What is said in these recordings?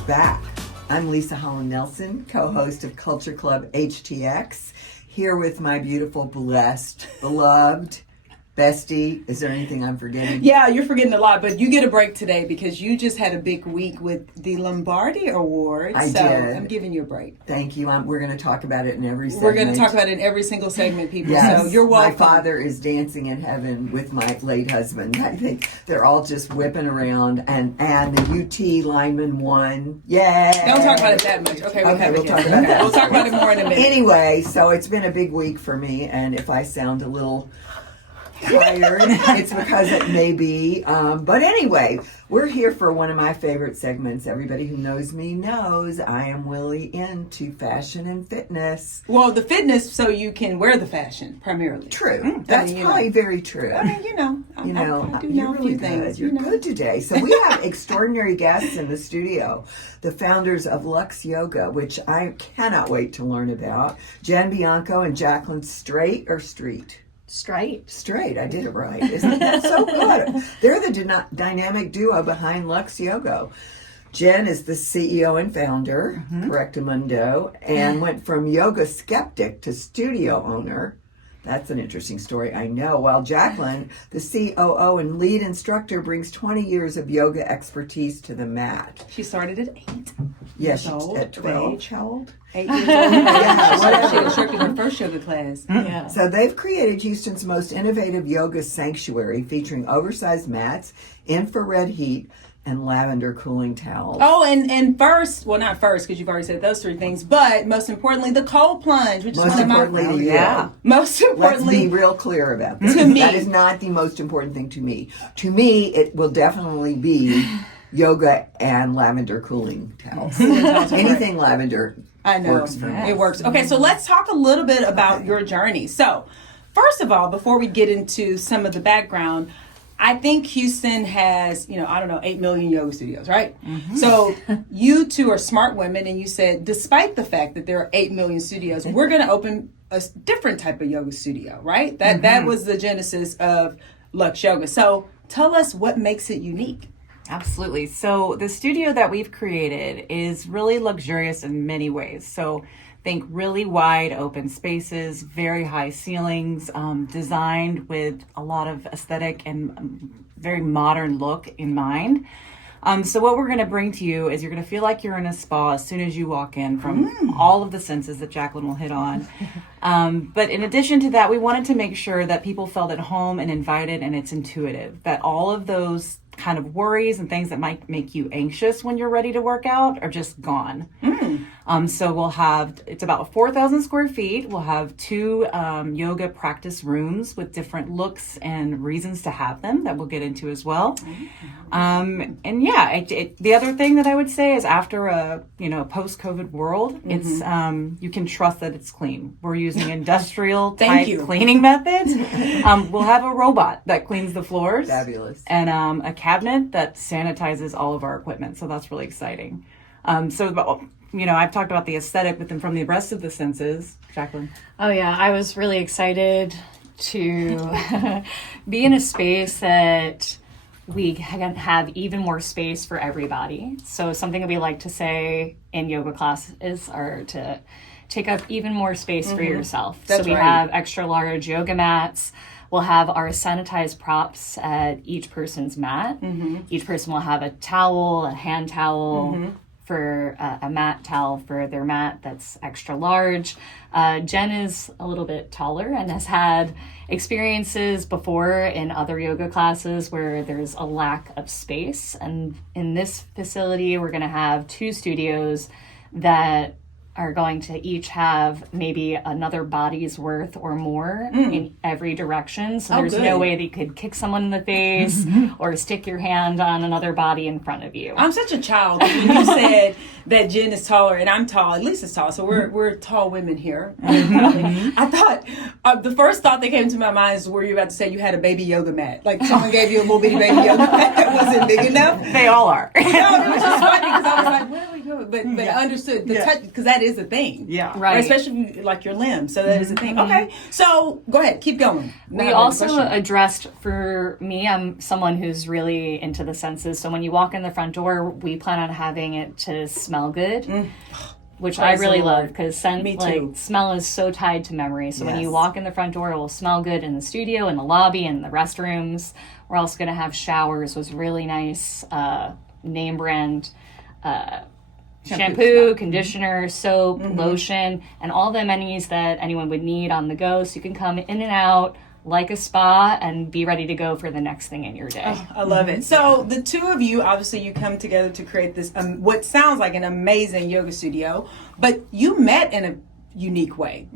we're back. I'm Leisa Holland-Nelson, co-host of Culture Club HTX, here with my beautiful, blessed, beloved bestie. Is there anything I'm forgetting? Yeah, you're forgetting a lot, but you get a break today because you just had a big week with the Lombardi Award. I so did. I'm giving you a break. Thank you. We're going to talk about it in every segment. We're going to talk about it in every single segment, people. Yes. So you're welcome. My father is dancing in heaven with my late husband. I think they're all just whipping around. And the UT lineman won. Yay! Don't talk about it that much. Okay, we'll talk about that. We'll talk about it more in a minute. Anyway, so it's been a big week for me, and if I sound a little tired, it's because it may be. But anyway, we're here for one of my favorite segments. Everybody who knows me knows I am really into fashion and fitness. Well, the fitness so you can wear the fashion, primarily. True. That's probably very true. I mean, I do know you're a few really things. good. You're good today. So we have extraordinary guests in the studio. The founders of Luxe Yoga, which I cannot wait to learn about. Jen Bianco and Jacqueline Straight or Street? Straight. I did it right. Isn't that so good? They're the dynamic duo behind Luxe Yoga. Jen is the CEO and founder, Correctamundo, and went from yoga skeptic to studio owner. That's an interesting story, I know. While Jacqueline, the COO and lead instructor, brings 20 years of yoga expertise to the mat. She started at 8. Yes, old, at 12. How old? 8 years old. She instructed her first yoga class. Yeah. So they've created Houston's most innovative yoga sanctuary featuring oversized mats, infrared heat, and lavender cooling towels. Oh, and first, well, not first because you've already said those 3 things, but most importantly, the cold plunge, which is one of my most importantly. Let's be real clear about this. To me, that is not the most important thing to me. To me, it will definitely be yoga and lavender cooling towels. Anything lavender. I know. Works for me. It works. Okay, so let's talk a little bit about your journey. So, first of all, before we get into some of the background, I think Houston has, 8 million yoga studios, right? So you two are smart women, and you said, despite the fact that there are 8 million studios, we're going to open a different type of yoga studio, right? That was the genesis of Luxe Yoga. So tell us what makes it unique. Absolutely. So the studio that we've created is really luxurious in many ways. So think really wide open spaces, very high ceilings, designed with a lot of aesthetic and very modern look in mind. So what we're going to bring to you is you're going to feel like you're in a spa as soon as you walk in from all of the senses that Jacqueline will hit on. But in addition to that, we wanted to make sure that people felt at home and invited, and it's intuitive, that all of those kind of worries and things that might make you anxious when you're ready to work out are just gone. So we'll have, it's about 4,000 square feet. We'll have 2 yoga practice rooms with different looks and reasons to have them that we'll get into as well. The other thing that I would say is after a post-COVID world, it's you can trust that it's clean. We're using industrial type cleaning methods. We'll have a robot that cleans the floors. Fabulous. And a cabinet that sanitizes all of our equipment. So that's really exciting. I've talked about the aesthetic, but then from the rest of the senses, Jacqueline. Oh yeah, I was really excited to be in a space that we can have even more space for everybody. So something that we like to say in yoga classes are to take up even more space for yourself. That's so we have extra large yoga mats. We'll have our sanitized props at each person's mat. Each person will have a towel, a hand towel, for a mat towel for their mat that's extra large. Jen is a little bit taller and has had experiences before in other yoga classes where there's a lack of space. And in this facility, we're going to have 2 studios that are going to each have maybe another body's worth or more in every direction. So there's no way that you could kick someone in the face or stick your hand on another body in front of you. I'm such a child. When you said that Jen is taller and I'm tall, at least it's tall, so we're tall women here. I thought, the first thought that came to my mind is where you're about to say you had a baby yoga mat. Like someone gave you a little bitty baby yoga mat that wasn't big enough. They all are. No, it was just funny because I was like, what are we but I understood the touch, because that is a thing. Yeah. Right. Or especially if you, like your limbs. So that is a thing. Okay. So go ahead, keep going. We also addressed, for me, I'm someone who's really into the senses. So when you walk in the front door, we plan on having it to smell good. Which I really love, because smell is so tied to memory. So when you walk in the front door, it will smell good in the studio, in the lobby, in the restrooms. We're also going to have showers with really nice name brand shampoo, conditioner, soap, lotion, and all the amenities that anyone would need on the go. So you can come in and out like a spa and be ready to go for the next thing in your day. Oh, I love it. So the two of you, obviously you come together to create this, what sounds like an amazing yoga studio, but you met in a unique way.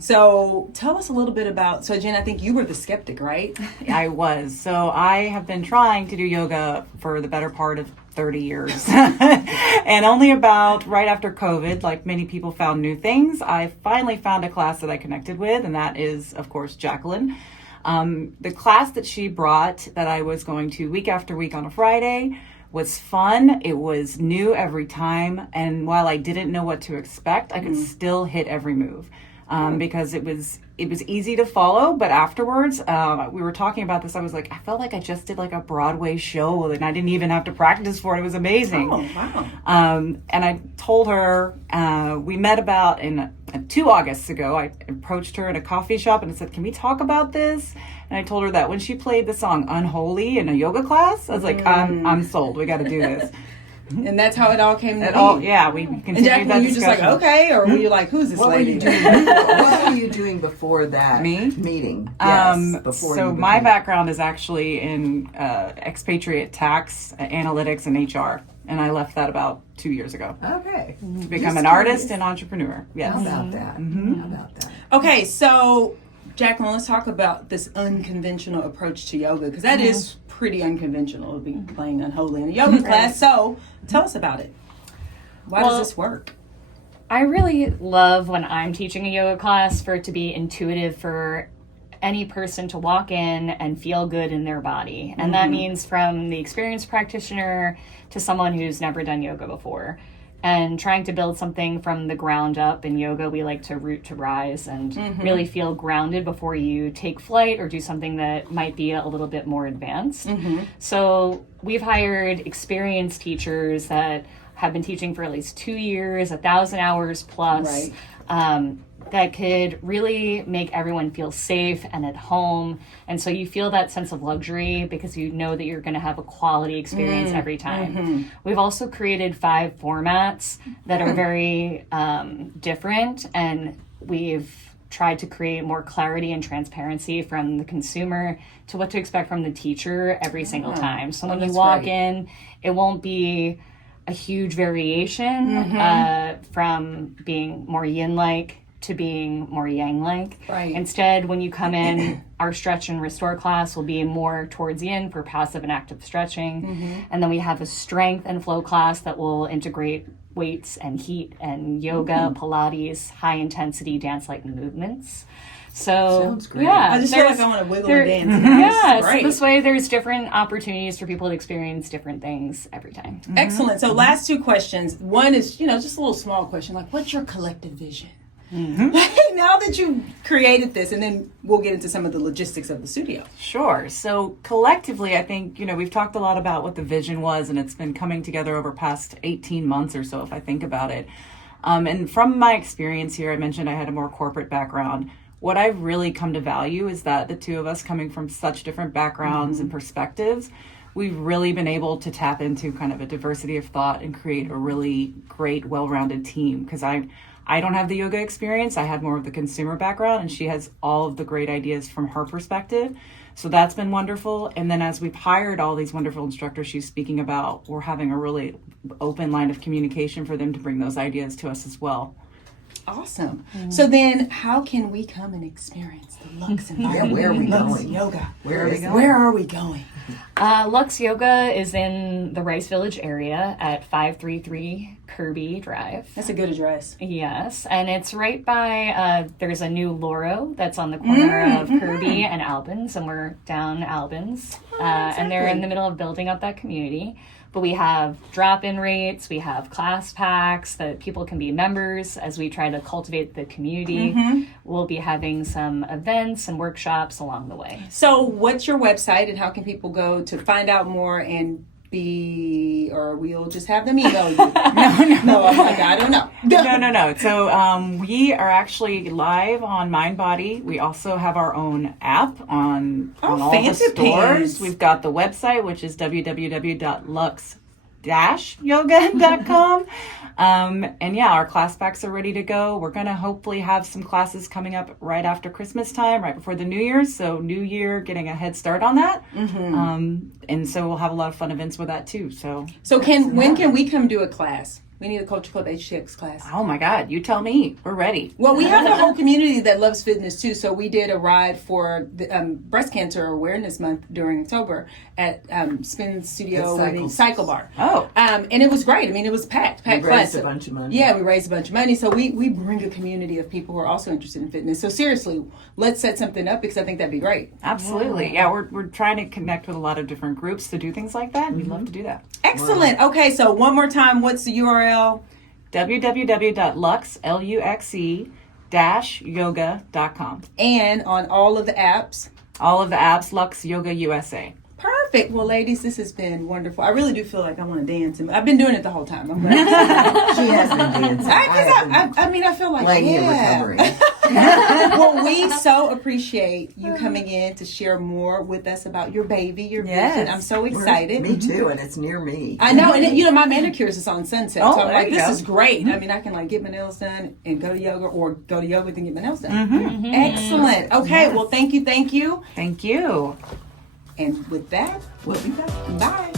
So tell us a little bit about, so Jen, I think you were the skeptic, right? I was. So I have been trying to do yoga for the better part of 30 years. And only about right after COVID, like many people found new things, I finally found a class that I connected with, and that is, of course, Jacqueline. The class that she brought that I was going to week after week on a Friday was fun. It was new every time. And while I didn't know what to expect, I could still hit every move. Because it was easy to follow, but afterwards, we were talking about this. I was like, I felt like I just did like a Broadway show, and I didn't even have to practice for it. It was amazing. Oh, wow. And I told her, we met about 2 Augusts ago. I approached her in a coffee shop and I said, can we talk about this? And I told her that when she played the song Unholy in a yoga class, I was like, I'm sold. We got to do this. And that's how it all came to be. We continued And Jacqueline, that you just like, discussion. okay, or were you like, who's this What were lady? you doing? What were you doing before that Me? meeting? Yes, before So you my became- background is actually in expatriate tax, analytics, and HR. And I left that about 2 years ago Okay. to become Just an artist curious. and entrepreneur. Yes. How about that? How about that? Okay, so Jacqueline, let's talk about this unconventional approach to yoga, because that is pretty unconventional to be playing Unholy in a yoga class. So tell us about it. Why does this work? I really love when I'm teaching a yoga class for it to be intuitive for any person to walk in and feel good in their body. And that means from the experienced practitioner to someone who's never done yoga before. And trying to build something from the ground up. In yoga, we like to root to rise and really feel grounded before you take flight or do something that might be a little bit more advanced. So we've hired experienced teachers that have been teaching for at least 2 years, 1,000 hours plus, that could really make everyone feel safe and at home. And so you feel that sense of luxury because you know that you're going to have a quality experience every time. We've also created 5 formats that are very different, and we've tried to create more clarity and transparency from the consumer to what to expect from the teacher every single time. So when you walk in, it won't be a huge variation from being more yin-like to being more yang-like. Right. Instead, when you come in, our stretch and restore class will be more towards yin for passive and active stretching. And then we have a strength and flow class that will integrate weights and heat and yoga, Pilates, high intensity dance-like movements. So Sounds great. yeah, I just feel like I want to wiggle and dance. yeah, Great. so this way there's different opportunities for people to experience different things every time. Excellent. So last 2 questions. One is, just a little small question, like, what's your collective vision? Now that you've created this, and then we'll get into some of the logistics of the studio. Sure. So collectively, I think, we've talked a lot about what the vision was, and it's been coming together over past 18 months or so, if I think about it. And from my experience here, I mentioned I had a more corporate background. What I've really come to value is that the two of us coming from such different backgrounds and perspectives, we've really been able to tap into kind of a diversity of thought and create a really great, well-rounded team. Because I don't have the yoga experience. I had more of the consumer background, and she has all of the great ideas from her perspective. So that's been wonderful. And then as we've hired all these wonderful instructors she's speaking about, we're having a really open line of communication for them to bring those ideas to us as well. Awesome. So then how can we come and experience the Luxe environment? Where are we Luxe going? Yoga. Where are we going? Where are we going? Luxe Yoga is in the Rice Village area at 533 Kirby Drive. That's a good address. Yes, and it's right by, there's a new Loro that's on the corner of Kirby and Albans, and we're down Albans. And they're in the middle of building up that community. But we have drop-in rates, we have class packs that people can be members as we try to cultivate the community. We'll be having some events and workshops along the way. So what's your website and how can people go to find out more and or we'll just have them email you? No, I don't know. No. So we are actually live on MindBody. We also have our own app on all the fancy stores. pants. We've got the website, which is www.luxe-yoga.com. And yeah, our class packs are ready to go. We're going to hopefully have some classes coming up right after Christmas time, right before the New Year. So New Year, getting a head start on that. And so we'll have a lot of fun events with that too. So when can we come do a class? We need a Culture Club HTX class. Oh my God, you tell me. We're ready. Well, we have a whole community that loves fitness too. So we did a ride for the Breast Cancer Awareness Month during October at Spin Studio Cycle Bar. Oh. And it was great. I mean, it was packed. We raised a bunch of money. Yeah, we raised a bunch of money. So we bring a community of people who are also interested in fitness. So seriously, let's set something up because I think that'd be great. Absolutely. Yeah, we're trying to connect with a lot of different groups to do things like that. And we'd love to do that. Excellent. Okay, so one more time, what's the URL? www.luxe-yoga.com. And on all of the apps? All of the apps, Luxe Yoga USA. Perfect. Well, ladies, this has been wonderful. I really do feel like I want to dance. I've been doing it the whole time. I'm glad. She has been dancing. I feel like, laying here recovering. Well, we so appreciate you coming in to share more with us about your baby, your vision. I'm so excited. Me too, and it's near me. I know, and my manicures is on Sunset, so I'm like, this go. is great. I mean, I can get my nails done and go to yoga, or go to yoga and get my nails done. Excellent. Okay, well, thank you. Thank you. And with that, We'll be back. bye.